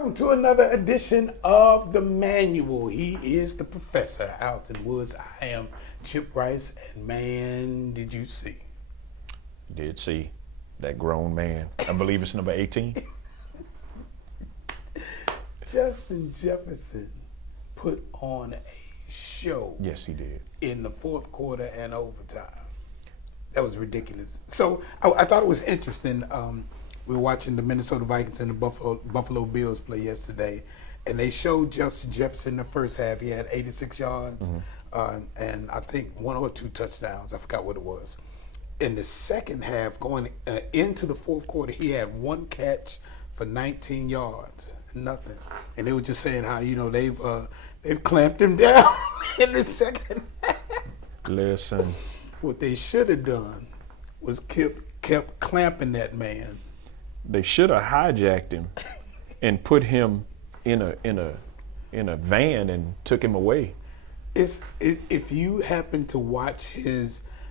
Welcome to another edition of The Manual. He is the professor, Alton Woods. I am Chip Rice, and man, did you see? Did see that grown man. I believe it's number 18. Justin Jefferson put on a show. Yes, he did. In the fourth quarter and overtime. That was ridiculous. So I thought it was interesting. We were watching the Minnesota Vikings and the Buffalo Bills play yesterday, and they showed Justin Jefferson in the first half. He had 86 yards and I think 1 or 2 touchdowns. I forgot what it was. In the second half, going into the fourth quarter, he had 1 catch for 19 yards, nothing. And they were just saying how they've clamped him down in the second half. Listen, what they should have done was kept clamping that man. they should have hijacked him and put him in a van and took him away. If you happen to watch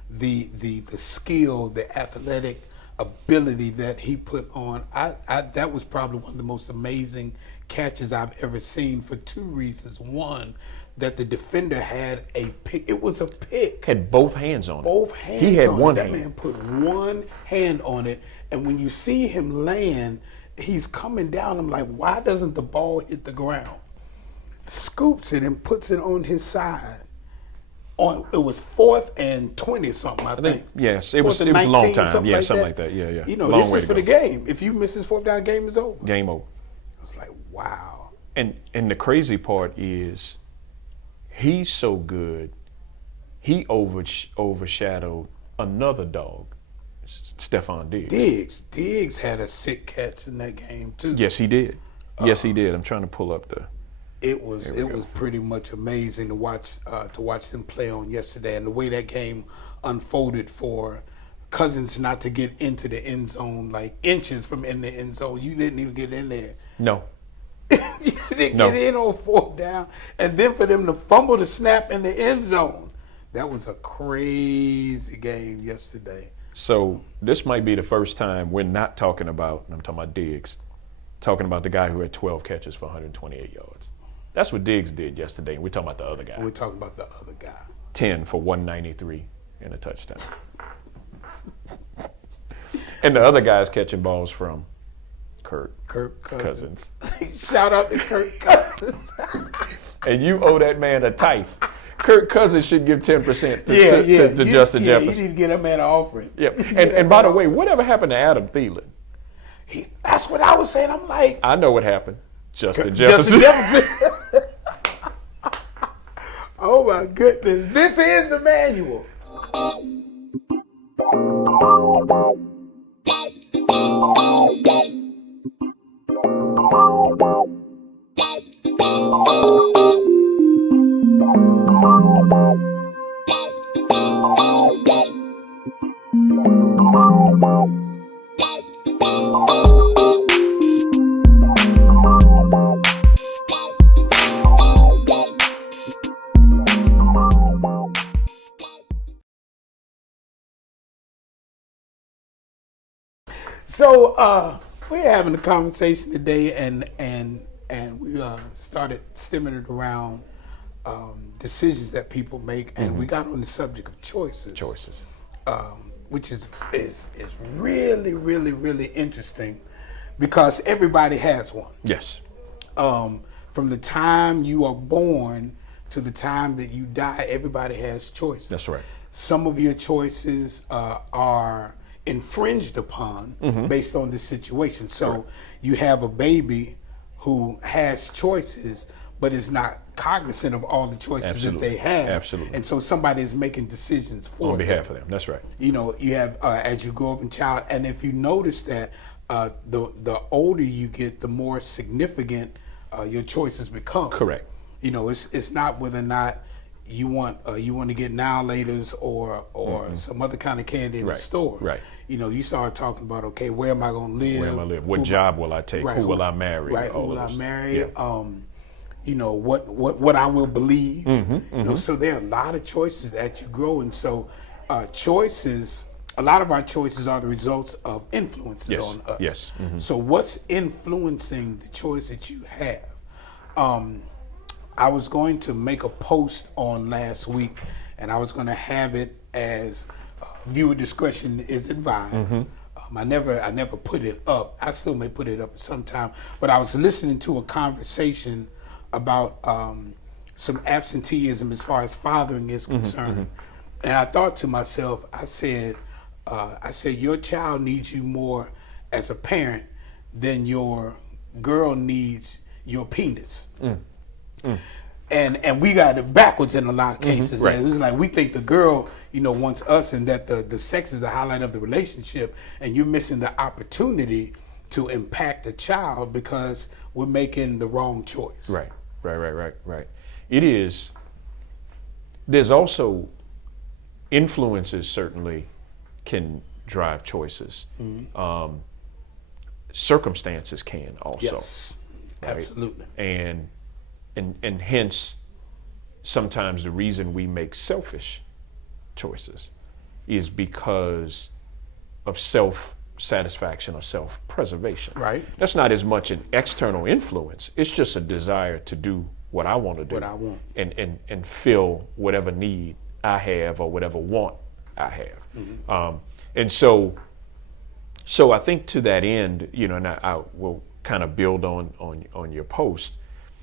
the skill, the athletic ability that he put on, that was probably one of the most amazing catches I've ever seen for 2 reasons. One, that the defender had a pick. It was a pick. Had both hands on it. Both hands. He had on one it. hand. That man put one hand on it, and when you see him land, he's coming down. I'm like, why doesn't the ball hit the ground? Scoops it and puts it on his side. It was 4th and 20 something. I think. Yes, it was a long time. Yeah, something like that. Yeah. You know, long this is for the game. If you miss this 4th down, game is over. Game over. It's like, wow. And the crazy part is, he's so good, he overshadowed another dog, Stephon Diggs. Diggs had a sick catch in that game too. Yes, he did. Yes, he did. I'm trying to pull up the. It was pretty much amazing to watch them play on yesterday, and the way that game unfolded for Cousins not to get into the end zone, like inches from in the end zone. You didn't even get in there. No. You didn't get in on 4th down, and then for them to fumble the snap in the end zone. That was a crazy game yesterday. So this might be the first time we're not talking about, and I'm talking about Diggs, talking about the guy who had 12 catches for 128 yards. That's what Diggs did yesterday. We're talking about the other guy. We're talking about the other guy. 10 for 193 and a touchdown. And the other guy's catching balls from Kirk Cousins. Shout out to Kirk Cousins. And you owe that man a tithe. Kirk Cousins should give 10% to Justin Jefferson. You need to get that man an offering. Yep. And by the way, whatever happened to Adam Thielen? That's what I was saying. I'm like, I know what happened. Justin Jefferson. Oh my goodness. This is the manual. So we're having a conversation today, and we started stemming it around decisions that people make, and we got on the subject of choices. Which is really, really, really interesting, because everybody has one. Yes. From the time you are born to the time that you die, everybody has choices. That's right. Some of your choices are infringed upon based on the situation. So Correct. You have a baby who has choices, but is not cognizant of all the choices Absolutely. that they have. Absolutely. And so somebody is making decisions for On them. behalf of them. That's right. You know, you have as you grow up in child, and if you notice that the older you get, the more significant your choices become. Correct. You know, it's not whether or not you want to get now laters or some other kind of candy in the store. Right. You know, you start talking about, okay, where am I going to live? Where am I live? What job will I take? Right, who will I marry? Right. All Who will I those. marry? Yeah. You know, what I will believe. You know, so there are a lot of choices as you grow, and so choices a lot of our choices are the results of influences Yes. on us. Yes. Mhm. So what's influencing the choice that you have? I was going to make a post on last week, and I was going to have it as viewer discretion is advised. I never put it up. I still may put it up sometime. But I was listening to a conversation about some absenteeism as far as fathering is concerned, and I thought to myself, I said, your child needs you more as a parent than your girl needs your penis. And we got it backwards in a lot of cases. Right. It was like we think the girl, wants us, and that the sex is the highlight of the relationship, and you're missing the opportunity to impact the child because we're making the wrong choice. Right. It is. There's also influences certainly can drive choices. Circumstances can also. Yes, right? absolutely. And hence sometimes the reason we make selfish choices is because of self-satisfaction or self-preservation. Right. That's not as much an external influence. It's just a desire to do what I want to do. What I want. And fill whatever need I have or whatever want I have. And so I think to that end, and I will kind of build on your post.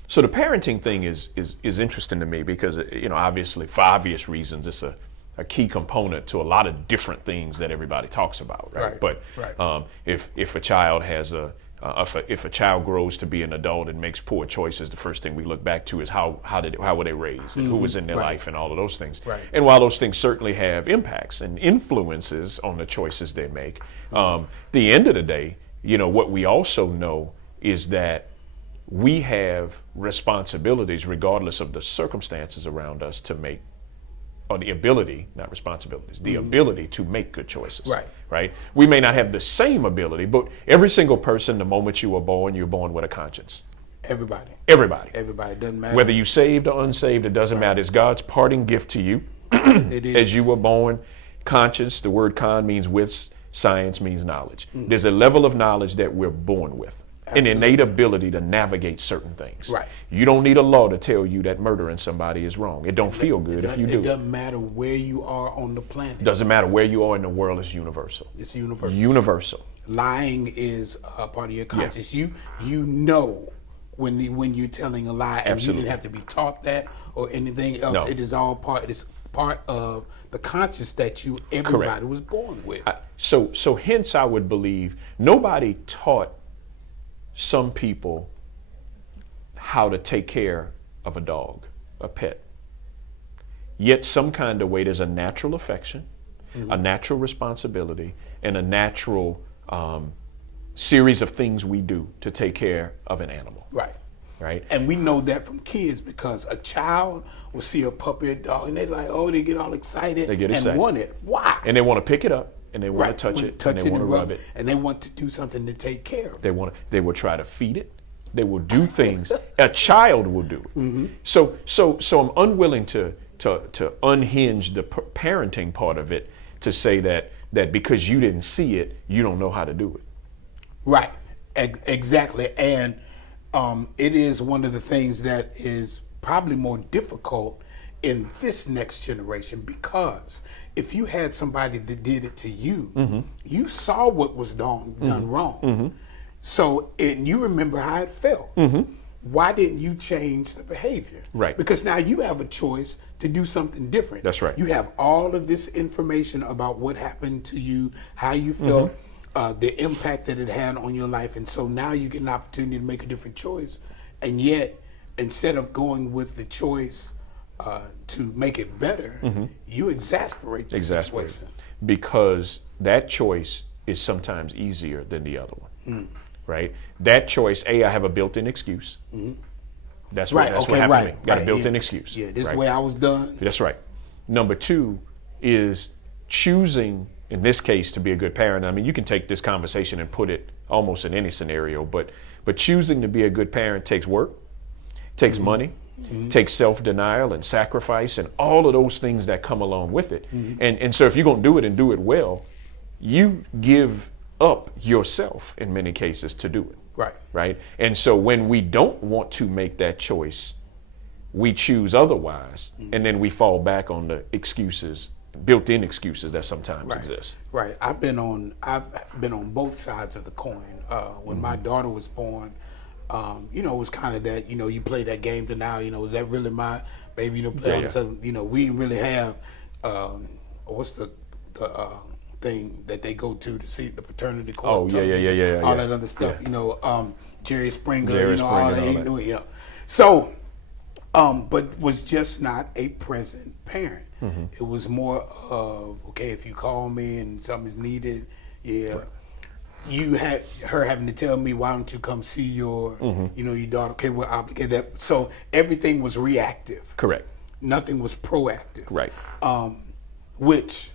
So the parenting thing is interesting to me because, obviously for obvious reasons, it's a key component to a lot of different things that everybody talks about, right? But if a child has if a child grows to be an adult and makes poor choices, the first thing we look back to is how were they raised and who was in their life and all of those things. Right. And while those things certainly have impacts and influences on the choices they make, the end of the day, what we also know is that we have responsibilities regardless of the circumstances around us to make, or the ability, not responsibilities, the ability to make good choices. Right? We may not have the same ability, but every single person, the moment you are born, you're born with a conscience. Everybody, doesn't matter. Whether you saved or unsaved, it doesn't matter. It's God's parting gift to you. It is. As you were born. Conscience, the word con means with, science means knowledge. There's a level of knowledge that we're born with. Absolutely. An innate ability to navigate certain things. Right. You don't need a law to tell you that murdering somebody is wrong. It don't feel good if you do. It doesn't matter where you are on the planet. Doesn't matter where you are in the world. It's universal. It's universal. Universal. Lying is a part of your conscience. Yeah. You know when you're telling a lie, and Absolutely. You didn't have to be taught that or anything else. No. It is all part. It is part of the conscience that everybody Correct. was born with. So hence I would believe nobody taught some people how to take care of a dog, a pet. Yet some kind of way there's a natural affection, a natural responsibility, and a natural series of things we do to take care of an animal. Right. And we know that from kids because a child will see a puppy or dog and they're like, they get all excited. They get excited. And want it. Why? And they want to pick it up. And they want to touch it, and they want to rub it. And they want to do something to take care of it. They will try to feed it. They will do things. A child will do it. So I'm unwilling to unhinge the parenting part of it to say that because you didn't see it, you don't know how to do it. Right. Exactly. And it is one of the things that is probably more difficult in this next generation because if you had somebody that did it to you, you saw what was done wrong. So you remember how it felt. Why didn't you change the behavior? Right. Because now you have a choice to do something different. That's right. You have all of this information about what happened to you, how you felt, the impact that it had on your life. And so now you get an opportunity to make a different choice. And yet, instead of going with the choice to make it better, you exasperate the situation. Because that choice is sometimes easier than the other one, right? That choice, I have a built-in excuse. That's what happened to me. Got a built-in excuse. Yeah, this is the way I was done. That's right. Number two is choosing, in this case, to be a good parent. I mean, you can take this conversation and put it almost in any scenario, but choosing to be a good parent takes work, takes money, takes self-denial and sacrifice and all of those things that come along with it. And so if you're going to do it and do it well, you give up yourself in many cases to do it. Right. Right. And so when we don't want to make that choice, we choose otherwise, and then we fall back on the excuses, built-in excuses that sometimes exist. Right. I've been on both sides of the coin. When my daughter was born, it was kind of that, you play that game to now, is that really my baby? Play all of a sudden, we didn't really have, what's the thing that they go to see the paternity court? Oh, yeah. All that other stuff, Jerry Springer, all Springer that. and all Yeah. So, but was just not a present parent. It was more of, okay, if you call me and something's needed, you had her having to tell me, why don't you come see your, your daughter? Okay, we're obligated. That. So everything was reactive. Correct. Nothing was proactive. Right. Which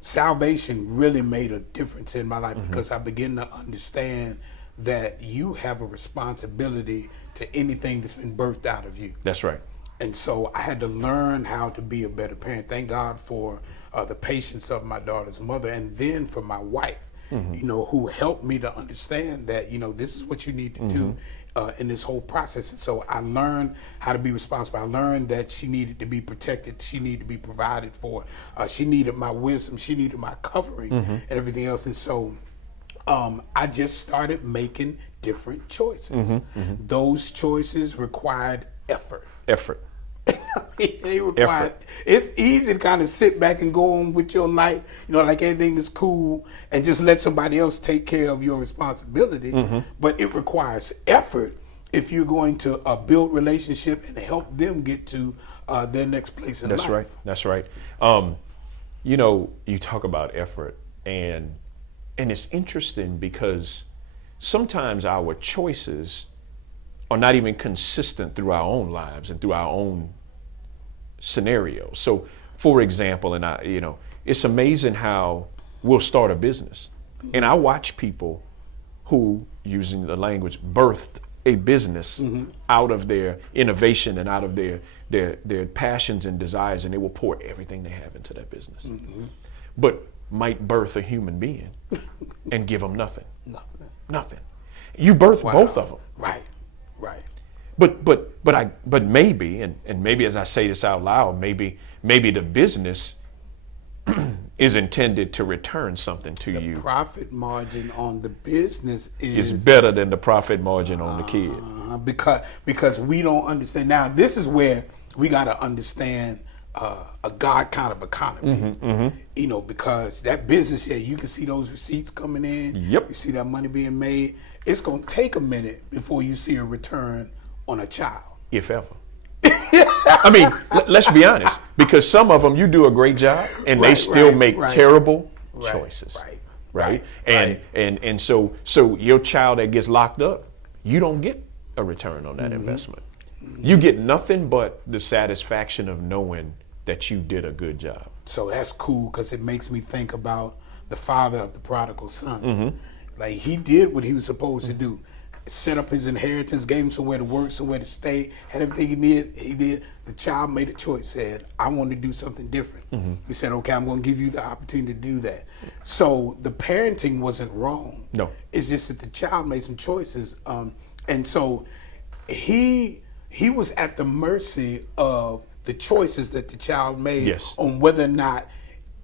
salvation really made a difference in my life because I began to understand that you have a responsibility to anything that's been birthed out of you. That's right. And so I had to learn how to be a better parent. Thank God for the patience of my daughter's mother, and then for my wife, who helped me to understand that, this is what you need to do in this whole process. And so I learned how to be responsible. I learned that she needed to be protected. She needed to be provided for. She needed my wisdom. She needed my covering and everything else. And so I just started making different choices. Those choices required effort. They required effort. It's easy to kind of sit back and go on with your life, like everything is cool, and just let somebody else take care of your responsibility. But it requires effort if you're going to build relationship and help them get to their next place in life. That's right. You talk about effort, and it's interesting because sometimes our choices are not even consistent through our own lives and through our own scenarios. So, for example, it's amazing how we'll start a business, and I watch people who, using the language, birthed a business out of their innovation and out of their passions and desires, and they will pour everything they have into that business. But might birth a human being and give them nothing. Nothing. You birth both of them. Right. But maybe, and maybe as I say this out loud, maybe the business is intended to return something to you. The profit margin on the business is better than the profit margin on the kid. Because we don't understand. Now, this is where we got to understand a God kind of economy. Because that business here, you can see those receipts coming in. Yep. You see that money being made. It's going to take a minute before you see a return on a child. If ever. I mean, let's be honest, because some of them you do a great job and they still make terrible choices. Right. And so your child that gets locked up, you don't get a return on that investment. You get nothing but the satisfaction of knowing that you did a good job. So that's cool because it makes me think about the father of the prodigal son. Like, he did what he was supposed to do. Set up his inheritance, gave him somewhere to work, somewhere to stay, had everything he did. The child made a choice, said, I want to do something different. He said, okay, I'm going to give you the opportunity to do that. So the parenting wasn't wrong. No. It's just that the child made some choices. And so he was at the mercy of the choices that the child made on whether or not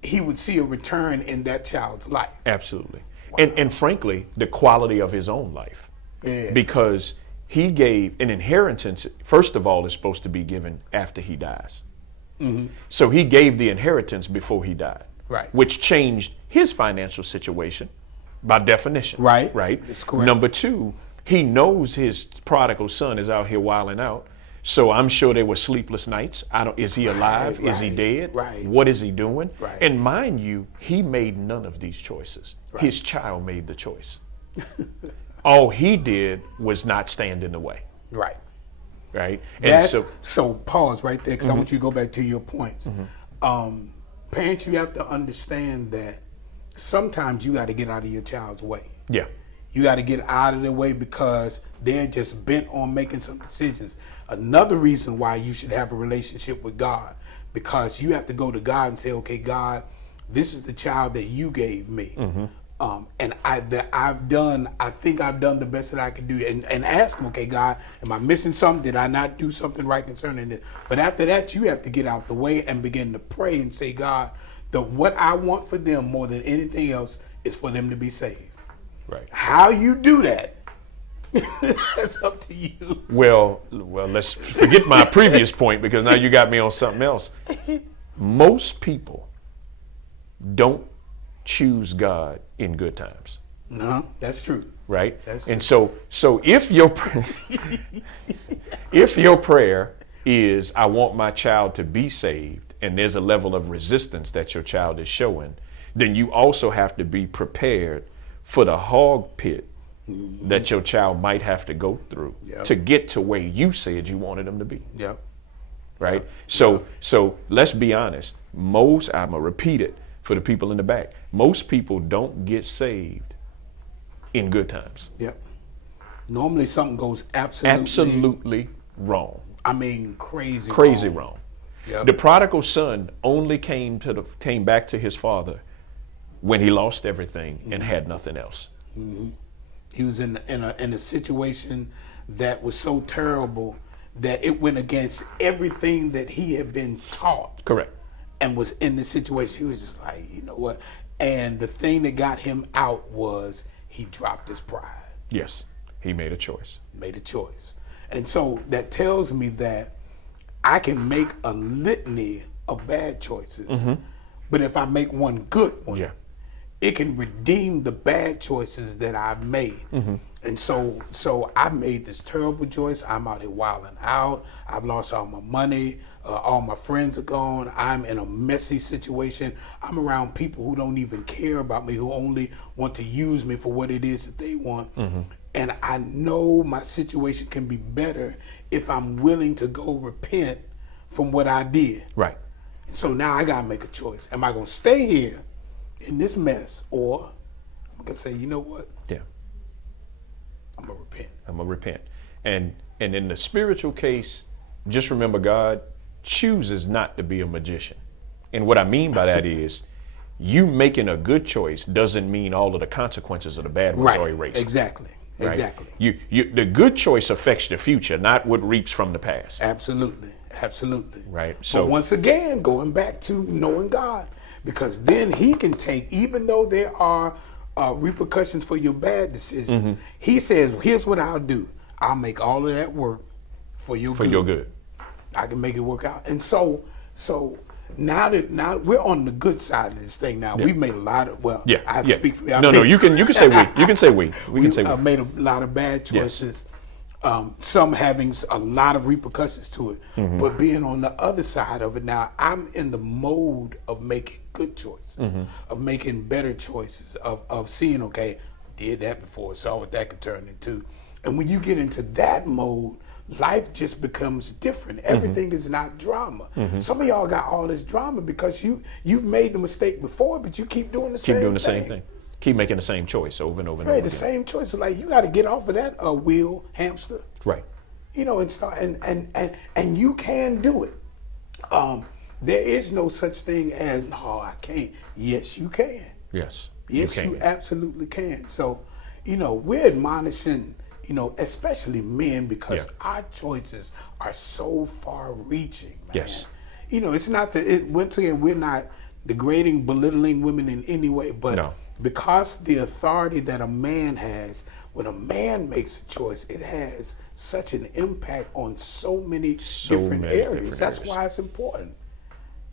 he would see a return in that child's life. Absolutely. Wow. And frankly, the quality of his own life. Because he gave an inheritance, first of all, is supposed to be given after he dies. So he gave the inheritance before he died, which changed his financial situation by definition. Right. That's correct. Number two, he knows his prodigal son is out here wilding out. So I'm sure there were sleepless nights. Is he alive? Is he dead? What is he doing? And mind you, he made none of these choices. His child made the choice. All he did was not stand in the way. Right. And so pause right there because I want you to go back to your points. Parents, you have to understand that sometimes you got to get out of your child's way. Yeah. You got to get out of their way because they're just bent on making some decisions. Another reason why you should have a relationship with God, because you have to go to God and say, okay, God, this is the child that you gave me. Mm-hmm. And I think I've done the best that I can do, and ask him, okay, God, am I missing something? Did I not do something right concerning it? But after that, you have to get out the way and begin to pray and say, God, what I want for them more than anything else is for them to be saved. Right. How you do that, that's up to you. Well, let's forget my previous point, because now you got me on something else. Most people don't choose God in good times. No, that's true. Right? That's and true. so if your if your prayer is, I want my child to be saved, and there's a level of resistance that your child is showing, then you also have to be prepared for the hog pit that your child might have to go through to get to where you said you wanted them to be. Yep. Right? So let's be honest. I'm gonna repeat it for the people in the back. Most people don't get saved in good times. Yep. Normally something goes absolutely wrong. I mean, crazy wrong. Yep. The prodigal son only came back to his father when he lost everything and had nothing else. Mm-hmm. He was in a situation that was so terrible that it went against everything that he had been taught. Correct. And was in this situation. He was just like, you know what? And the thing that got him out was he dropped his pride. Yes. He made a choice. And so that tells me that I can make a litany of bad choices. Mm-hmm. But if I make one good one, it can redeem the bad choices that I've made. Mm-hmm. And so I made this terrible choice. I'm out here wilding out. I've lost all my money. All my friends are gone. I'm in a messy situation. I'm around people who don't even care about me, who only want to use me for what it is that they want. Mm-hmm. And I know my situation can be better if I'm willing to go repent from what I did. Right. So now I gotta make a choice. Am I gonna stay here in this mess, or I'm gonna say, you know what? Yeah. I'm gonna repent. And in the spiritual case, just remember, God chooses not to be a magician. And what I mean by that is, you making a good choice doesn't mean all of the consequences of the bad ones are erased. Exactly. Right? Exactly. The good choice affects the future, not what reaps from the past. Absolutely. Right. So once again, going back to knowing God, because then He can take, even though there are repercussions for your bad decisions, mm-hmm. He says, here's what I'll do. I'll make all of that work for your good. I can make it work out. And so now we're on the good side of this thing now. We've made a lot of, I have to speak for you. No, you can say we. You can say we. We can say we. Made a lot of bad choices. Yes. Some having a lot of repercussions to it. Mm-hmm. But being on the other side of it now, I'm in the mode of making good choices, mm-hmm. of making better choices, of seeing, okay, did that before, saw what that could turn into. And when you get into that mode, life just becomes different. Everything mm-hmm. is not drama. Mm-hmm. Some of y'all got all this drama because you've made the mistake before, but you keep doing the same thing. Keep making the same choice over and over and over again. The same choice. Like, you got to get off of that wheel, hamster. Right. You know, and start and you can do it. There is no such thing as, no, I can't. Yes, you can. Yes, you absolutely can. So, we're admonishing, especially men, because our choices are so far-reaching, man. Yes. It's not that, once again, we're not degrading, belittling women in any way, but because the authority that a man has, when a man makes a choice, it has such an impact on so many different areas. That's why it's important,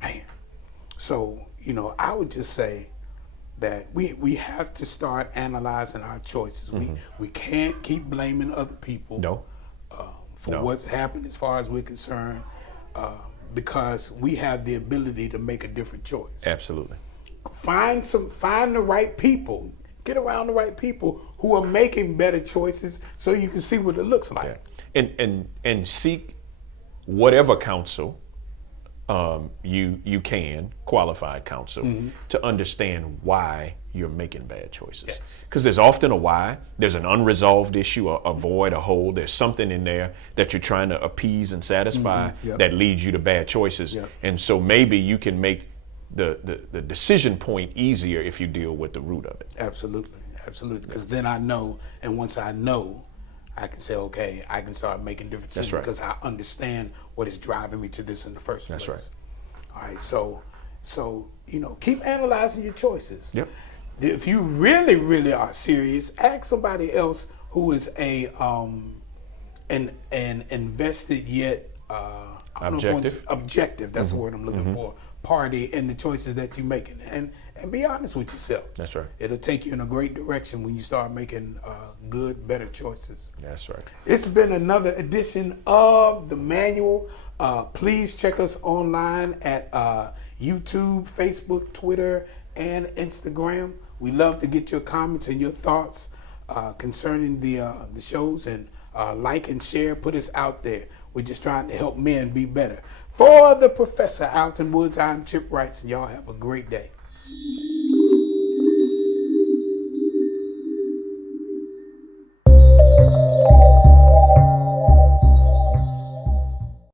man. So, I would just say that we have to start analyzing our choices. Mm-hmm. We can't keep blaming other people for what's happened as far as we're concerned, because we have the ability to make a different choice. Absolutely. Find the right people. Get around the right people who are making better choices, so you can see what it looks like. And seek whatever counsel you can, qualified counsel, mm-hmm. to understand why you're making bad choices. Because there's often a why. There's an unresolved issue, a void, a hole. There's something in there that you're trying to appease and satisfy, mm-hmm. that leads you to bad choices. And so maybe you can make the decision point easier if you deal with the root of it. Absolutely, absolutely. Because then I know, and once I know, I can say, okay, I can start making different decisions because I understand what is driving me to this in the first place. That's right. All right, so keep analyzing your choices. Yep. If you really, really are serious, ask somebody else who is an invested yet objective. That's the word I'm looking for. Party in the choices that you're making, and be honest with yourself. That's right. It'll take you in a great direction when you start making good, better choices. That's right. It's been another edition of the Manual. Please check us online at YouTube, Facebook, Twitter, and Instagram. We love to get your comments and your thoughts concerning the shows, and like and share. Put us out there. We're just trying to help men be better. For the Professor Alton Woods, I'm Chip Wrights, and y'all have a great day.